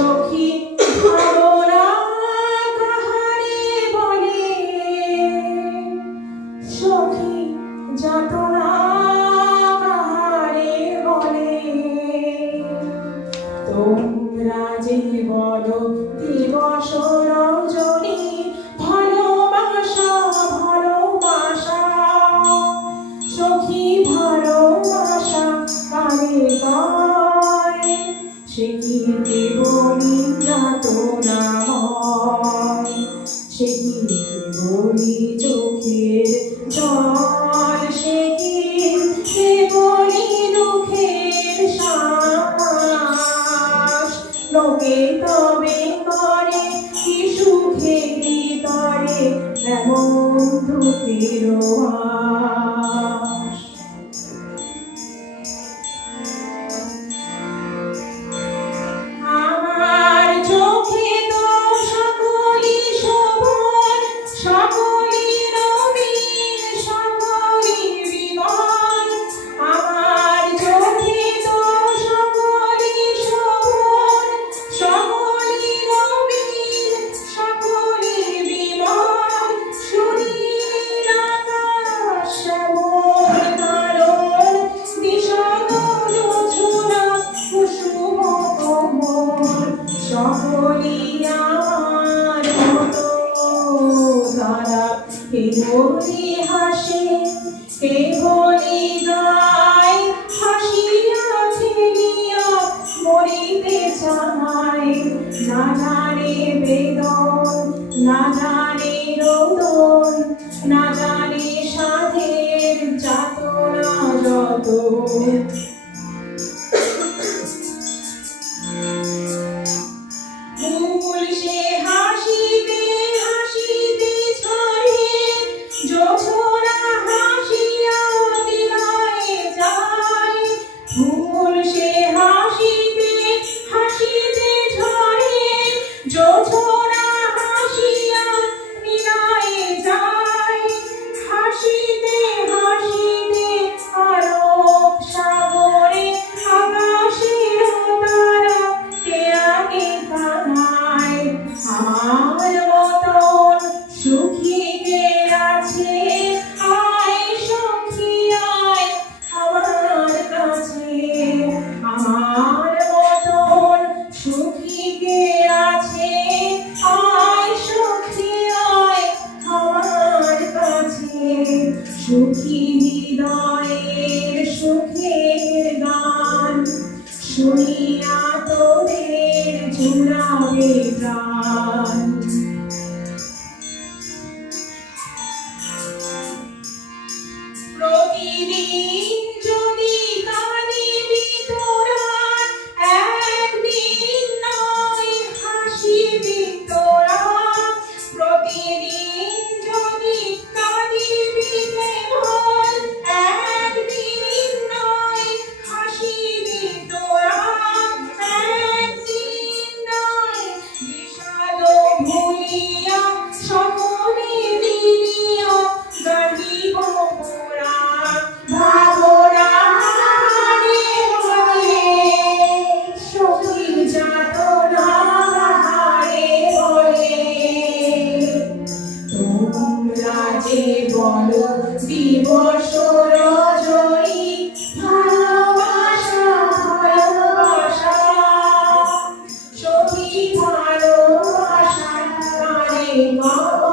সখী ভাবনা কাহারে বলে, সখী যাতনা কাহারে বলে। তোমরা যে বলো দিবস রজনী, ভালোবাসা ভালোবাসা, সখী ভালোবাসা কারে কয়, সে কি কেবলি যাতনাময়, সে কি কেবলি চোখের জল, সে কি কেবলি দুঃখের শ্বাস। লোকে তবে করে কি সুখে ভিতরে এমন দুঃখের আশ। আমার চোখে তো সকলই শোভন, সকলই রঙিন, সকলই বিমল। আমার চোখে তো সকলই শোভন, সকলই রঙিন, সকলই বিমল। সুনীল আকাশ শ্যামল কানন, দিশানো জোছনা কুসুম কোমল। সকলই আমার মতো, তারা কেবলই হাসে, কেবলই গায়, হাসিয়া ঠেলিয়া মরিতে চায়। না জানে বেদন, না জানে রোদন, না জানে সাধের যাতনা যত। ফুল সে হাসিতে হাসিতে ছড়ে, জোছনা হাসিয়া দিলায় যায়। ফুল সে হাসিতে হাসিতে ঝরে, জোছনা হাসিয়া দিলায় যায়। হাসিতে হাসিতে আরব সাগরে আকাশের তারা কে আগে কানায়। আমার মতন সুখী কে আছে, আয় সখী আয় আমার কাছে। আমার মতন সুখী কে আছে, আয় সখী আয় আমার কাছে। সুখী হৃদয়ের সুখের গান, শুনিয়া তোদের জুড়াবে প্রাণ। প্রতিদিন যদি কাঁদিবি তোরা, একদিন নয় হাসিবি তোরা। প্রতিদিন যদি কাঁদিবি কেবল, একদিন নয় হাসিবি তোরা। একদিন নয় বিষাদ ভুলিয়া সকলে মিলিয়া গাহিব মোরা। ভাবনা কাহারে বলে, সখী যাতনা কাহারে বলে। তোমরা যে বলো দিবস রজনী, ভালোবাসা ভালোবাসা, সখী ভালোবাসা কারে কয়।